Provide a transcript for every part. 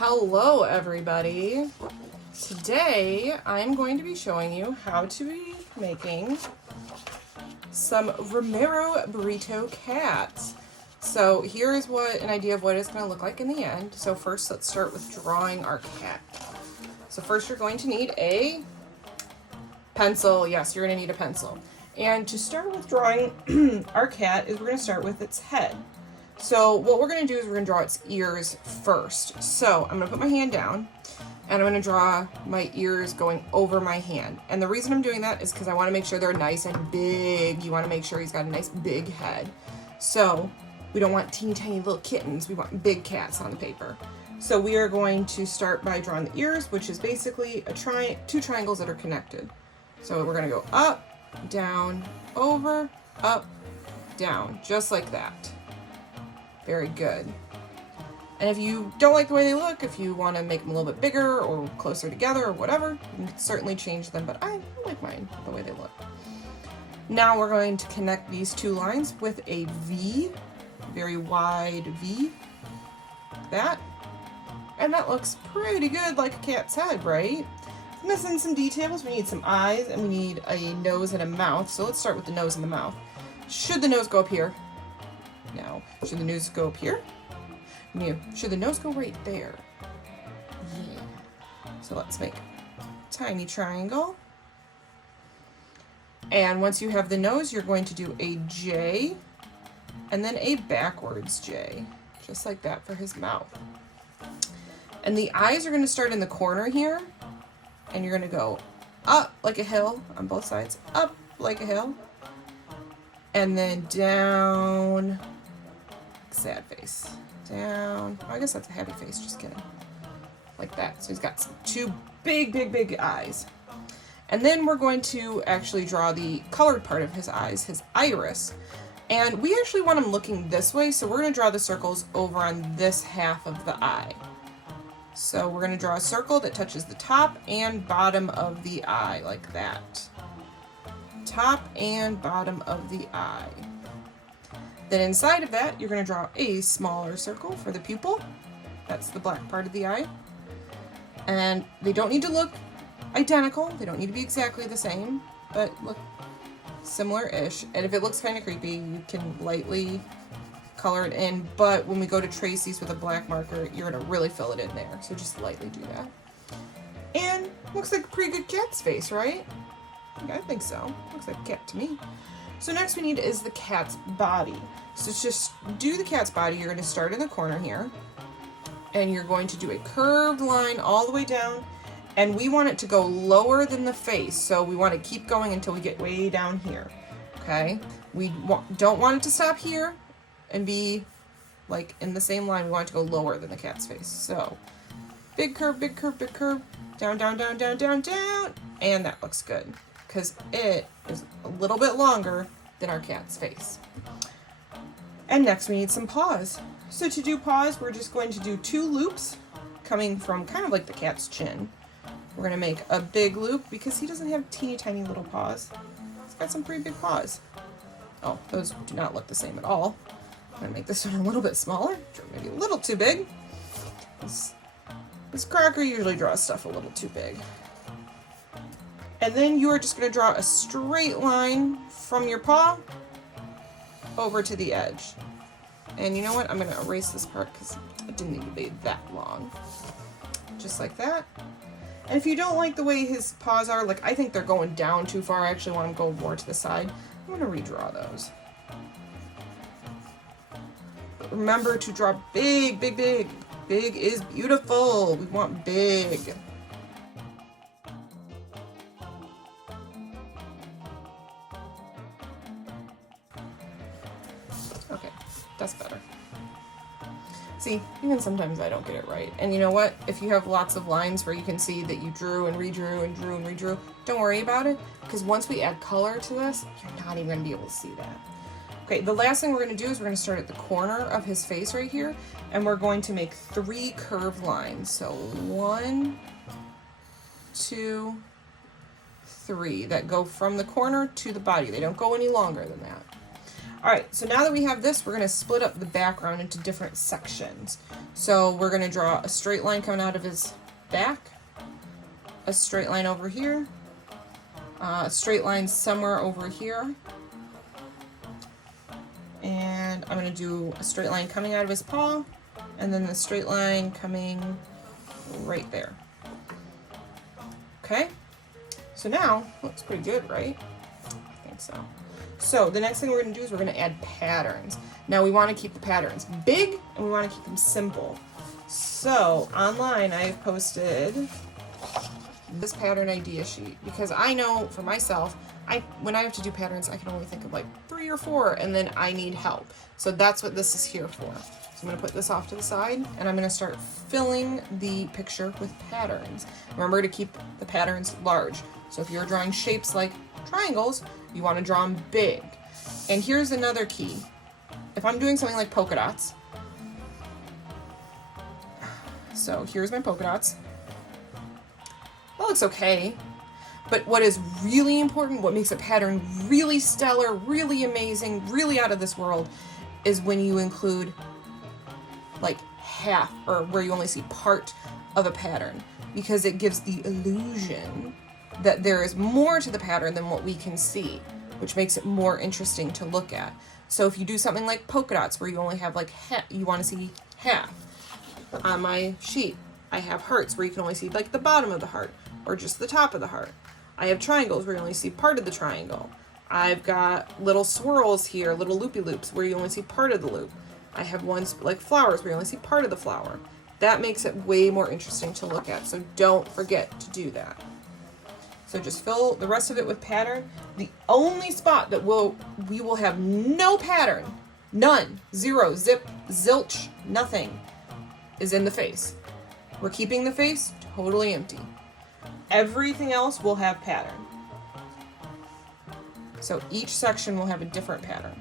Hello everybody. Today I'm going to be showing you how to be making some Romero Britto cats. So here's an idea of what it's going to look like in the end. So first let's start with drawing our cat. So first you're going to need a pencil. Yes, you're going to need a pencil. And to start with drawing our cat is we're going to start with its head. So what we're going to do is we're going to draw its ears first. So I'm going to put my hand down and I'm going to draw my ears going over my hand. And the reason I'm doing that is because I want to make sure they're nice and big. You want to make sure he's got a nice big head. So we don't want teeny tiny little kittens. We want big cats on the paper. So we are going to start by drawing the ears, which is basically two triangles that are connected. So we're going to go up, down, over, up, down, just like that. Very good. And if you don't like the way they look, if you want to make them a little bit bigger or closer together or whatever, you can certainly change them, but I like mine the way they look. Now we're going to connect these two lines with a V, very wide V, like that. And that looks pretty good, like a cat's head, right? Missing some details. We need some eyes and we need a nose and a mouth. So let's start with the nose and the mouth. Should the nose go up here? No. Should the nose go up here? No. Should the nose go right there? Yeah. So let's make a tiny triangle. And once you have the nose, you're going to do a J and then a backwards J, just like that for his mouth. And the eyes are going to start in the corner here, and you're going to go up like a hill on both sides, up like a hill, and then down. Sad face. Down. Oh, I guess that's a happy face, just kidding. Like that. So he's got two big eyes. And then we're going to actually draw the colored part of his eyes, his iris. And we actually want him looking this way, so we're going to draw the circles over on this half of the eye. So we're going to draw a circle that touches the top and bottom of the eye, like that. Top and bottom of the eye. Then inside of that, you're going to draw a smaller circle for the pupil. That's the black part of the eye. And they don't need to look identical. They don't need to be exactly the same, but look similar-ish. And if it looks kind of creepy, you can lightly color it in. But when we go to trace these with a black marker, you're going to really fill it in there. So just lightly do that. And looks like a pretty good cat's face, right? I think so. Looks like a cat to me. So next we need is the cat's body. So just do the cat's body. You're going to start in the corner here. And you're going to do a curved line all the way down. And we want it to go lower than the face. So we want to keep going until we get way down here. Okay? We don't want it to stop here and be like in the same line. We want it to go lower than the cat's face. So big curve, big curve, big curve. Down, down, down, down, down, down. And that looks good, because it is a little bit longer than our cat's face. And next we need some paws. So to do paws, we're just going to do two loops coming from kind of like the cat's chin. We're going to make a big loop because he doesn't have teeny tiny little paws. He's got some pretty big paws. Oh, those do not look the same at all. I'm going to make this one a little bit smaller, maybe a little too big. This Crocker usually draws stuff a little too big. And then you are just going to draw a straight line from your paw over to the edge. And you know what? I'm going to erase this part because it didn't need to be that long. Just like that. And if you don't like the way his paws are, like I think they're going down too far. I actually want them to go more to the side. I'm going to redraw those. But remember to draw big, big, big. Big is beautiful. We want big. Okay, that's better. See, even sometimes I don't get it right. And you know what? If you have lots of lines where you can see that you drew and redrew and drew and redrew, don't worry about it, because once we add color to this, you're not even going to be able to see that. Okay, the last thing we're going to do is we're going to start at the corner of his face right here, and we're going to make 3 curved lines. So 1, 2, 3 that go from the corner to the body. They don't go any longer than that. All right, so now that we have this, we're going to split up the background into different sections. So we're going to draw a straight line coming out of his back, a straight line over here, a straight line somewhere over here, and I'm going to do a straight line coming out of his paw, and then the straight line coming right there. Okay, so now, looks pretty good, right? I think so. So the next thing we're going to do is we're going to add patterns. Now we want to keep the patterns big and we want to keep them simple. So online I have posted this pattern idea sheet because I know for myself, when I have to do patterns, I can only think of like 3 or 4 and then I need help. So that's what this is here for. So I'm going to put this off to the side and I'm going to start filling the picture with patterns. Remember to keep the patterns large. So if you're drawing shapes like triangles, you want to draw them big. And here's another key. If I'm doing something like polka dots, so here's my polka dots. That looks okay. But what is really important, what makes a pattern really stellar, really amazing, really out of this world, is when you include like half or where you only see part of a pattern, because it gives the illusion that there is more to the pattern than what we can see, which makes it more interesting to look at. So if you do something like polka dots where you only have like you want to see half. On my sheet, I have hearts where you can only see like the bottom of the heart or just the top of the heart. I have triangles where you only see part of the triangle. I've got little swirls here, little loopy loops where you only see part of the loop. I have ones like flowers where you only see part of the flower. That makes it way more interesting to look at, so don't forget to do that. So just fill the rest of it with pattern. The only spot that we will have no pattern, none, zero, zip, zilch, nothing, is in the face. We're keeping the face totally empty. Everything else will have pattern. So each section will have a different pattern.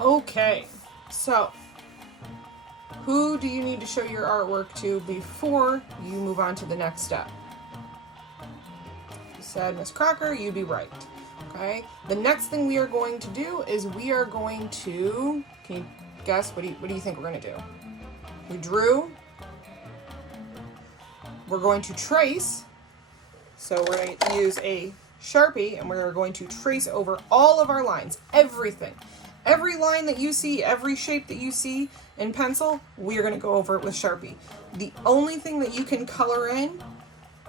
Okay, so who do you need to show your artwork to before you move on to the next step? You said Miss Crocker, you'd be right. Okay, the next thing we are going to do is we are going to, can you guess, what do you think we're going to do? We drew. We're going to trace. So we're going to use a Sharpie and we're going to trace over all of our lines, everything. Every line that you see, every shape that you see in pencil, we're going to go over it with Sharpie. The only thing that you can color in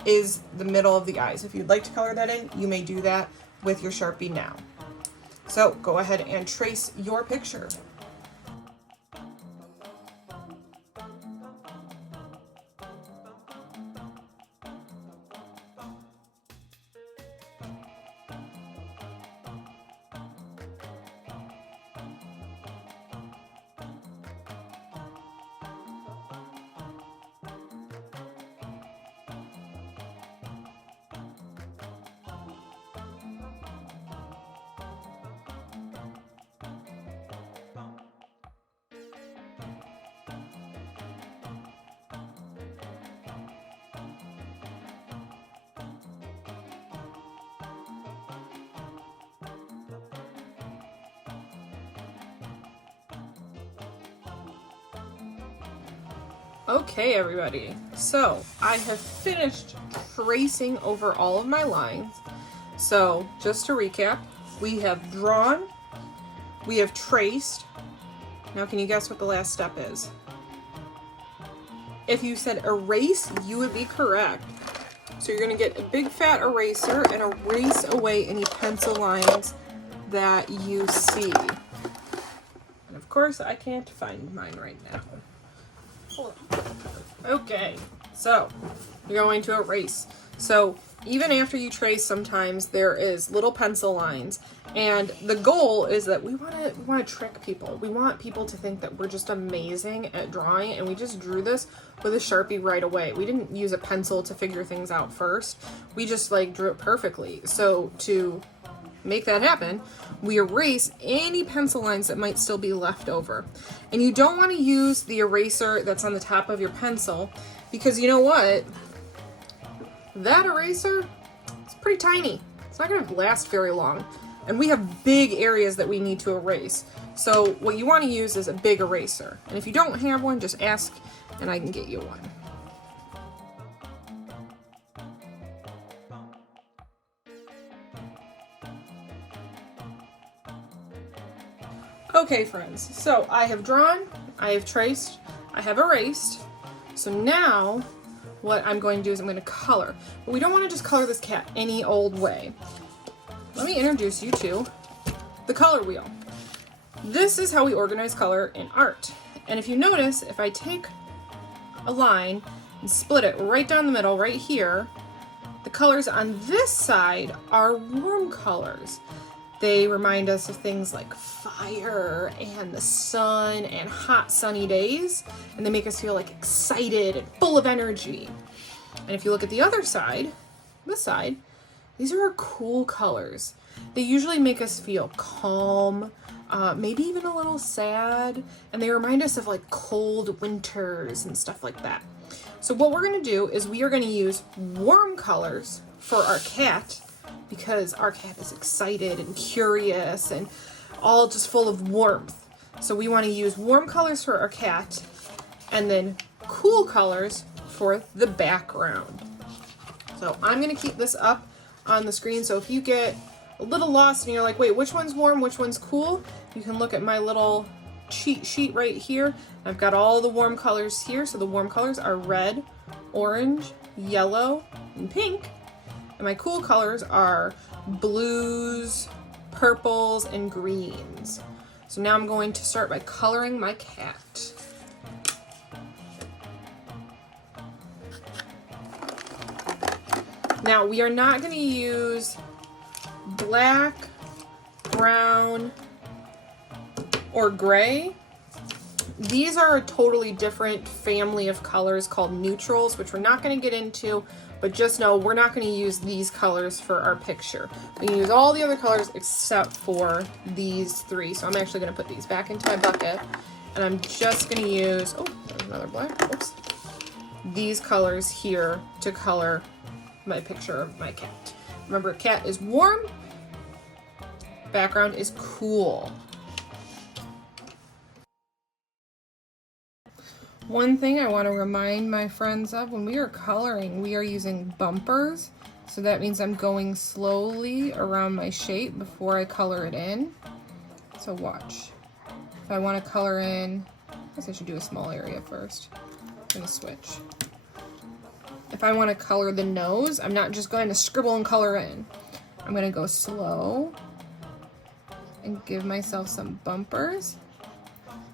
is the middle of the eyes. If you'd like to color that in, you may do that with your Sharpie now. So go ahead and trace your picture. Okay, everybody, so I have finished tracing over all of my lines. So just to recap, we have drawn, we have traced. Now can you guess what the last step is? If you said erase, you would be correct. So you're going to get a big fat eraser and erase away any pencil lines that you see. And of course I can't find mine right now. Okay, so you're going to erase. So even after you trace, sometimes there is little pencil lines, and the goal is that we want to trick people. We want people to think that we're just amazing at drawing, and we just drew this with a Sharpie right away. We didn't use a pencil to figure things out first. We just like drew it perfectly. So to make that happen, we erase any pencil lines that might still be left over. And you don't want to use the eraser that's on the top of your pencil, because you know what? That eraser, it's pretty tiny. It's not going to last very long. And we have big areas that we need to erase. So what you want to use is a big eraser. And if you don't have one, just ask and I can get you one. Okay, friends, so I have drawn, I have traced, I have erased. So now what I'm going to do is I'm going to color. But we don't want to just color this cat any old way. Let me introduce you to the color wheel. This is how we organize color in art. And if you notice, if I take a line and split it right down the middle, right here, the colors on this side are warm colors. They remind us of things like fire and the sun and hot sunny days, and they make us feel like excited and full of energy. And if you look at the other side, this side, these are our cool colors. They usually make us feel calm, maybe even a little sad, and they remind us of like cold winters and stuff like that. So what we're gonna do is we are gonna use warm colors for our cat, because our cat is excited and curious and all just full of warmth. So we want to use warm colors for our cat and then cool colors for the background. So I'm going to keep this up on the screen, so if you get a little lost and you're like, wait, which one's warm, which one's cool, you can look at my little cheat sheet right here. I've got all the warm colors here. So the warm colors are red, orange, yellow, and pink. And my cool colors are blues, purples, and greens. So now I'm going to start by coloring my cat. Now we are not going to use black, brown, or gray. These are a totally different family of colors called neutrals, which we're not going to get into. But just know we're not going to use these colors for our picture. We can use all the other colors except for these three. So I'm actually going to put these back into my bucket. And I'm just going to use, oh, there's another black, oops. These colors here to color my picture of my cat. Remember, cat is warm, background is cool. One thing I want to remind my friends of, when we are coloring, we are using bumpers. So that means I'm going slowly around my shape before I color it in. So watch. If I want to color in, I guess I should do a small area first. I'm going to switch. If I want to color the nose, I'm not just going to scribble and color in. I'm going to go slow and give myself some bumpers.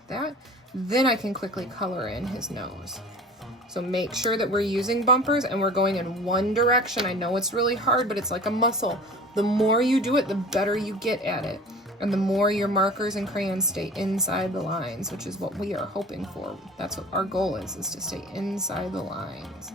That. Then I can quickly color in his nose. So make sure that we're using bumpers and we're going in one direction. I know it's really hard, but it's like a muscle. The more you do it, the better you get at it. And the more your markers and crayons stay inside the lines, which is what we are hoping for. That's what our goal is to stay inside the lines.